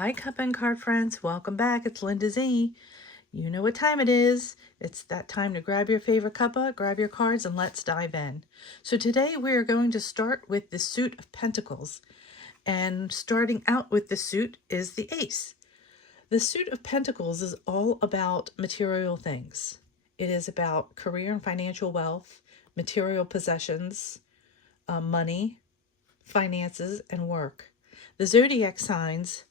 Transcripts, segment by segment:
Hi, Cup and Card friends. Welcome back. It's Linda Z. You know what time it is. It's that time to grab your favorite cuppa, grab your cards, and let's dive in. So today we are going to start with the suit of Pentacles. And starting out with the suit is the Ace. The suit of Pentacles is all about material things. It is about career and financial wealth, material possessions, money, finances, and work. The zodiac signs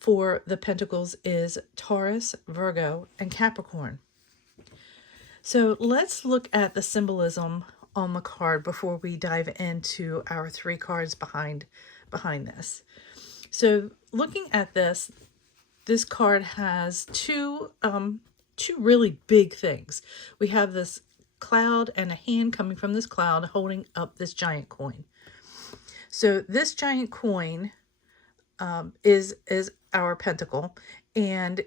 for the Pentacles is Taurus, Virgo, and Capricorn. So let's look at the symbolism on the card before we dive into our three cards behind this. So looking at this card has two really big things. We have this cloud and a hand coming from this cloud holding up this giant coin. So this giant coin is our pentacle, and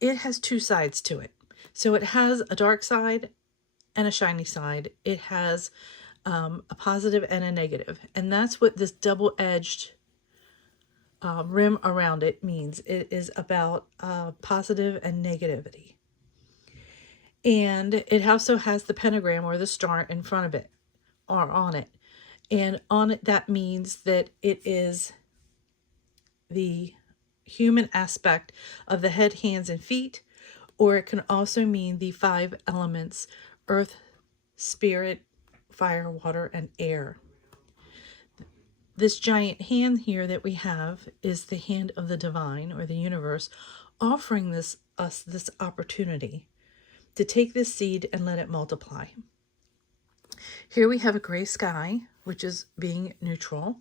it has two sides to it. So it has a dark side and a shiny side. It has a positive and a negative, and that's what this double-edged rim around it means. It is about positive and negativity, and it also has the pentagram or the star in front of it or on it, and on it that means that it is the human aspect of the head, hands, and feet, or it can also mean the five elements: earth, spirit, fire, water, and air. This giant hand here that we have is the hand of the divine or the universe, offering us this opportunity to take this seed and let it multiply. Here we have a gray sky, which is being neutral.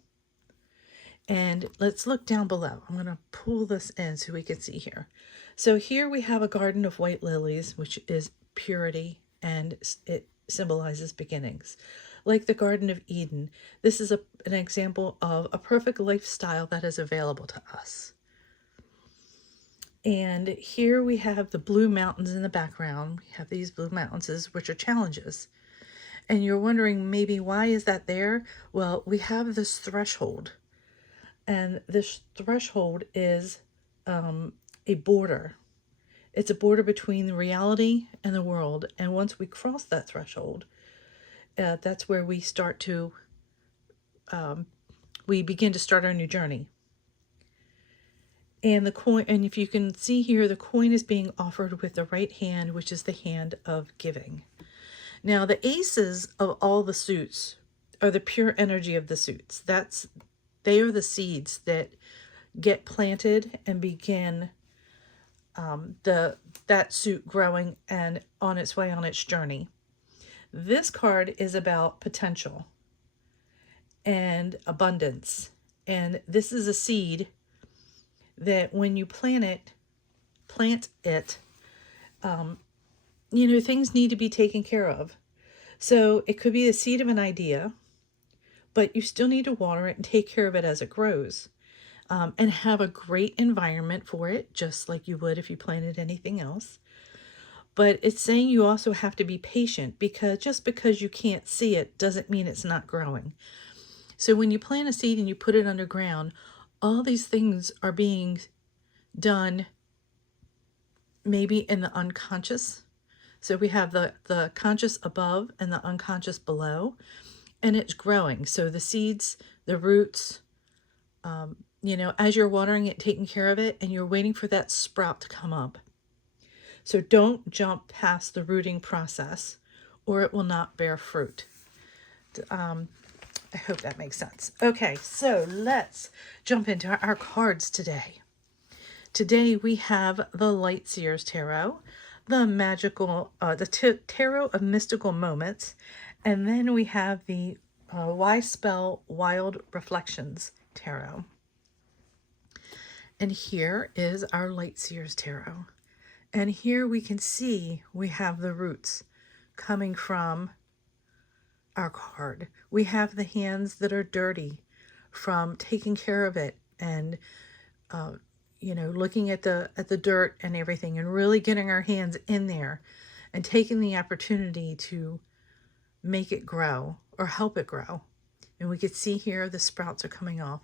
And let's look down below. I'm going to pull this in so we can see here. So here we have a garden of white lilies, which is purity, and it symbolizes beginnings. Like the Garden of Eden, this is an example of a perfect lifestyle that is available to us. And here we have the blue mountains in the background. We have these blue mountains, which are challenges. And you're wondering maybe why is that there? Well, we have this threshold. And this threshold is a border. It's a border between the reality and the world. And once we cross that threshold, that's where we start to, we begin to start our new journey. And the coin, and if you can see here, the coin is being offered with the right hand, which is the hand of giving. Now, the aces of all the suits are the pure energy of the suits. They are the seeds that get planted and begin that suit growing and on its way on its journey. This card is about potential and abundance. And this is a seed that when you plant it, things need to be taken care of. So it could be the seed of an idea, but you still need to water it and take care of it as it grows, and have a great environment for it, just like you would if you planted anything else. But it's saying you also have to be patient, because just because you can't see it doesn't mean it's not growing. So when you plant a seed and you put it underground, all these things are being done maybe in the unconscious. So we have the conscious above and the unconscious below. And it's growing. So the seeds, the roots, as you're watering it, taking care of it, and you're waiting for that sprout to come up. So don't jump past the rooting process, or it will not bear fruit. I hope that makes sense. Okay, so let's jump into our cards today. Today we have the Lightseer's Tarot, the Tarot of Mystical Moments, and then we have the Wyspell Wild Reflections Tarot. And here is our Lightseer's Tarot. And here we can see we have the roots coming from our card. We have the hands that are dirty from taking care of it and looking at the dirt and everything, and really getting our hands in there and taking the opportunity to make it grow or help it grow. And we could see here the sprouts are coming off.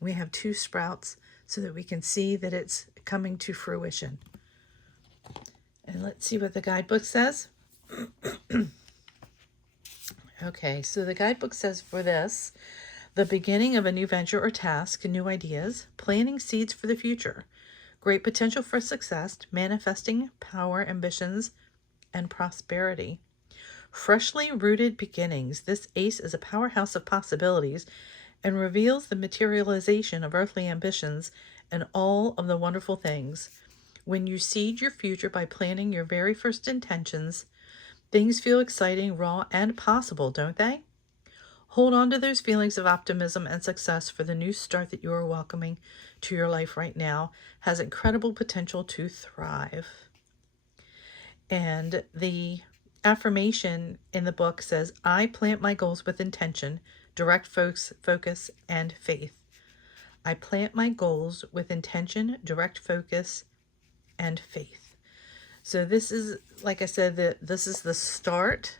We have two sprouts. so that we can see that it's coming to fruition. And let's see what the guidebook says. Okay, so the guidebook says for this, the beginning of a new venture or task, new ideas, planting seeds for the future, great potential for success, manifesting power, ambitions, and prosperity. Freshly rooted beginnings. This ace is a powerhouse of possibilities and reveals the materialization of earthly ambitions and all of the wonderful things. When you seed your future by planning your very first intentions, things feel exciting, raw, and possible, don't they? Hold on to those feelings of optimism and success, for the new start that you are welcoming to your life right now has incredible potential to thrive. And the affirmation in the book says, I plant my goals with intention, direct focus, and faith. I plant my goals with intention, direct focus, and faith. So this is, like I said, this is the start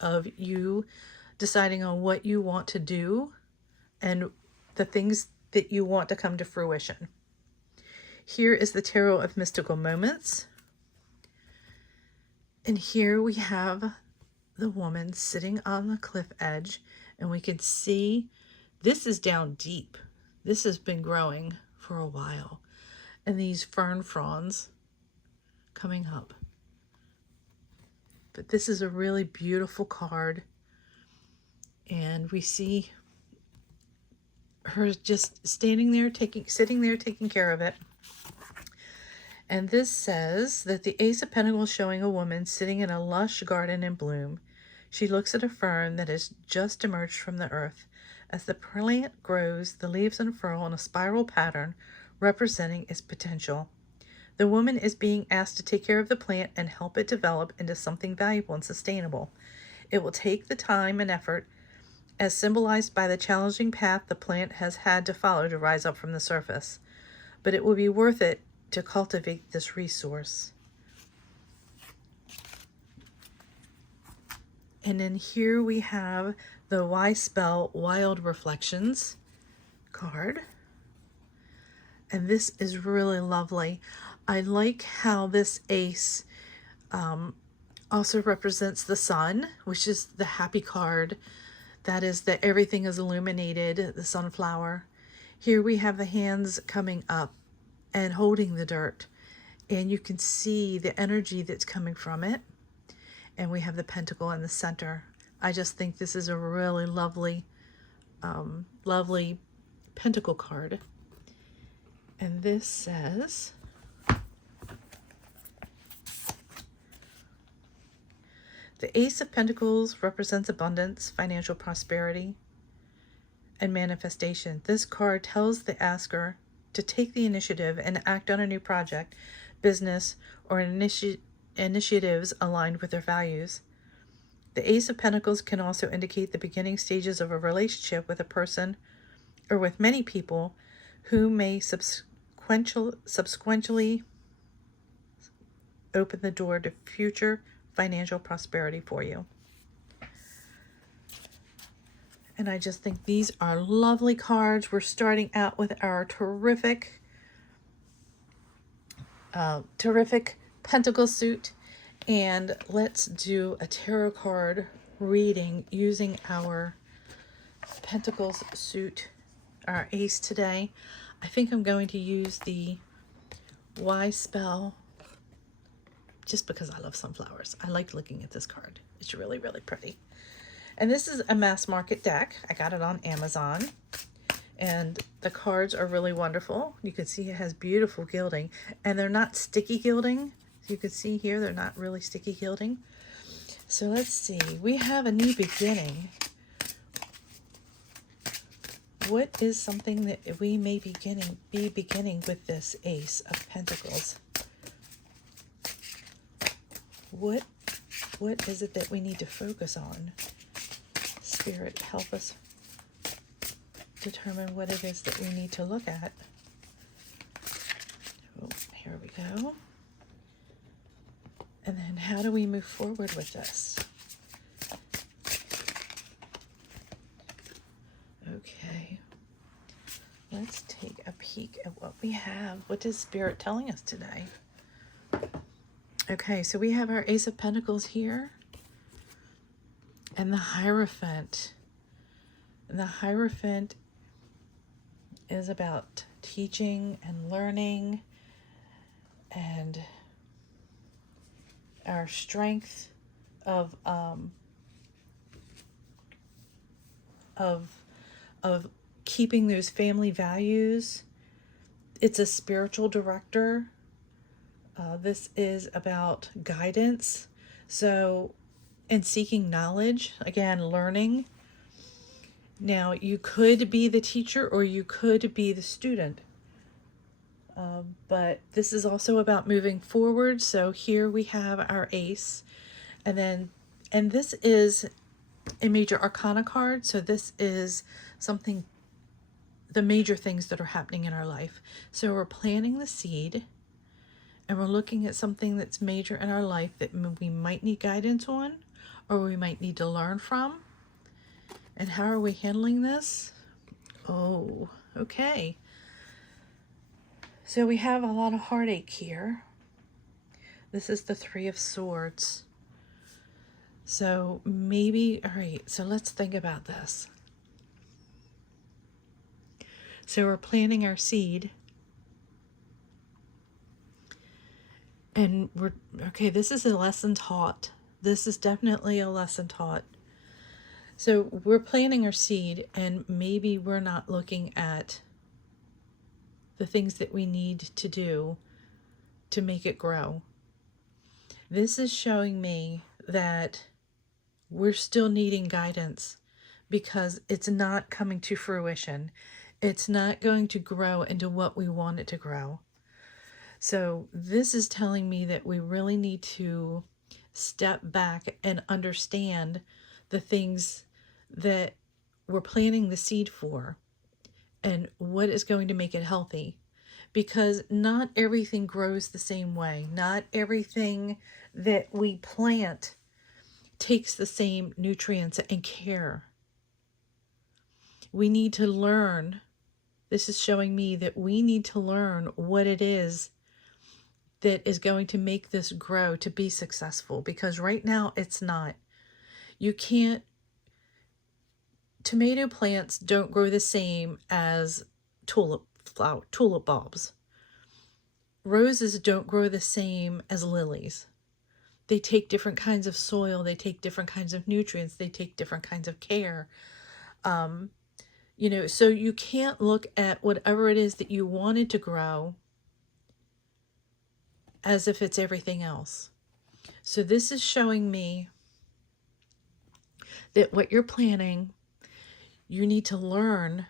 of you deciding on what you want to do and the things that you want to come to fruition. Here is the Tarot of Mystical Moments. And here we have the woman sitting on the cliff edge, and we can see this is down deep. This has been growing for a while. And these fern fronds coming up. But this is a really beautiful card. And we see her just sitting there taking care of it. And this says that the Ace of Pentacles showing a woman sitting in a lush garden in bloom. She looks at a fern that has just emerged from the earth. As the plant grows, the leaves unfurl in a spiral pattern representing its potential. The woman is being asked to take care of the plant and help it develop into something valuable and sustainable. It will take the time and effort, as symbolized by the challenging path the plant has had to follow to rise up from the surface. But it will be worth it to cultivate this resource. And then here we have the Wyspell Wild Reflections card. And this is really lovely. I like how this ace also represents the sun, which is the happy card. That is that everything is illuminated, the sunflower. Here we have the hands coming up and holding the dirt. And you can see the energy that's coming from it. And we have the pentacle in the center. I just think this is a really lovely, lovely pentacle card. And this says, the Ace of Pentacles represents abundance, financial prosperity, and manifestation. This card tells the asker to take the initiative and act on a new project, business, or initiatives aligned with their values. The Ace of Pentacles can also indicate the beginning stages of a relationship with a person or with many people who may subsequently open the door to future financial prosperity for you. And I just think these are lovely cards. We're starting out with our terrific Pentacle suit. And let's do a tarot card reading using our Pentacles suit, our ace today. I think I'm going to use the Wyspell just because I love sunflowers. I like looking at this card. It's really, really pretty. And this is a mass market deck. I got it on Amazon. And the cards are really wonderful. You can see it has beautiful gilding. And they're not sticky gilding. You can see here, they're not really sticky gilding. So let's see. We have a new beginning. What is something that we may be beginning with this Ace of Pentacles? What is it that we need to focus on? Spirit, help us determine what it is that we need to look at. Oh, here we go. And then how do we move forward with this? Okay. Let's take a peek peek at what we have. What is Spirit telling us today? Okay, so we have our Ace of Pentacles here and the Hierophant. And the Hierophant is about teaching and learning and our strength of keeping those family values. It's a spiritual director. This is about guidance. So, and seeking knowledge, again, learning. Now, you could be the teacher or you could be the student. But this is also about moving forward. So here we have our ace. And this is a major arcana card. So this is something, the major things that are happening in our life. So we're planting the seed and we're looking at something that's major in our life that we might need guidance on or we might need to learn from. And how are we handling this? Oh, okay. So we have a lot of heartache here. This is the Three of Swords. So maybe, all right, so let's think about this. So we're planting our seed. And okay, this is a lesson taught. This is definitely a lesson taught. So we're planting our seed and maybe we're not looking at the things that we need to do to make it grow. This is showing me that we're still needing guidance because it's not coming to fruition. It's not going to grow into what we want it to grow. So this is telling me that we really need to step back and understand the things that we're planting the seed for and what is going to make it healthy. Because not everything grows the same way. Not everything that we plant takes the same nutrients and care. We need to learn. This is showing me that we need to learn what it is that is going to make this grow to be successful. Because right now it's not. You can't. Tomato plants don't grow the same as tulip bulbs. Roses don't grow the same as lilies. They take different kinds of soil. They take different kinds of nutrients. They take different kinds of care. You know, so you can't look at whatever it is that you wanted to grow as if it's everything else. So this is showing me that what you're planting, you need to learn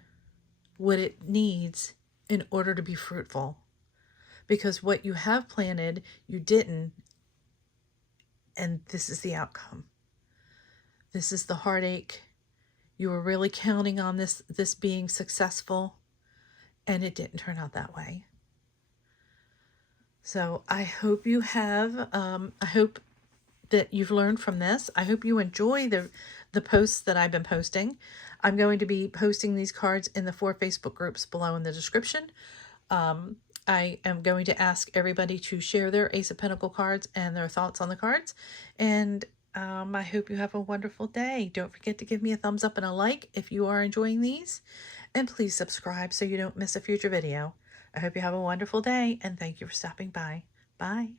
what it needs in order to be fruitful. Because what you have planted, you didn't. And this is the outcome. This is the heartache. You were really counting on this being successful, and it didn't turn out that way. So I hope you have, I hope that you've learned from this. I hope you enjoy the posts that I've been posting. I'm going to be posting these cards in the 4 Facebook groups below in the description. I am going to ask everybody to share their Ace of Pentacles cards and their thoughts on the cards. And I hope you have a wonderful day. Don't forget to give me a thumbs up and a like if you are enjoying these. And please subscribe so you don't miss a future video. I hope you have a wonderful day and thank you for stopping by. Bye.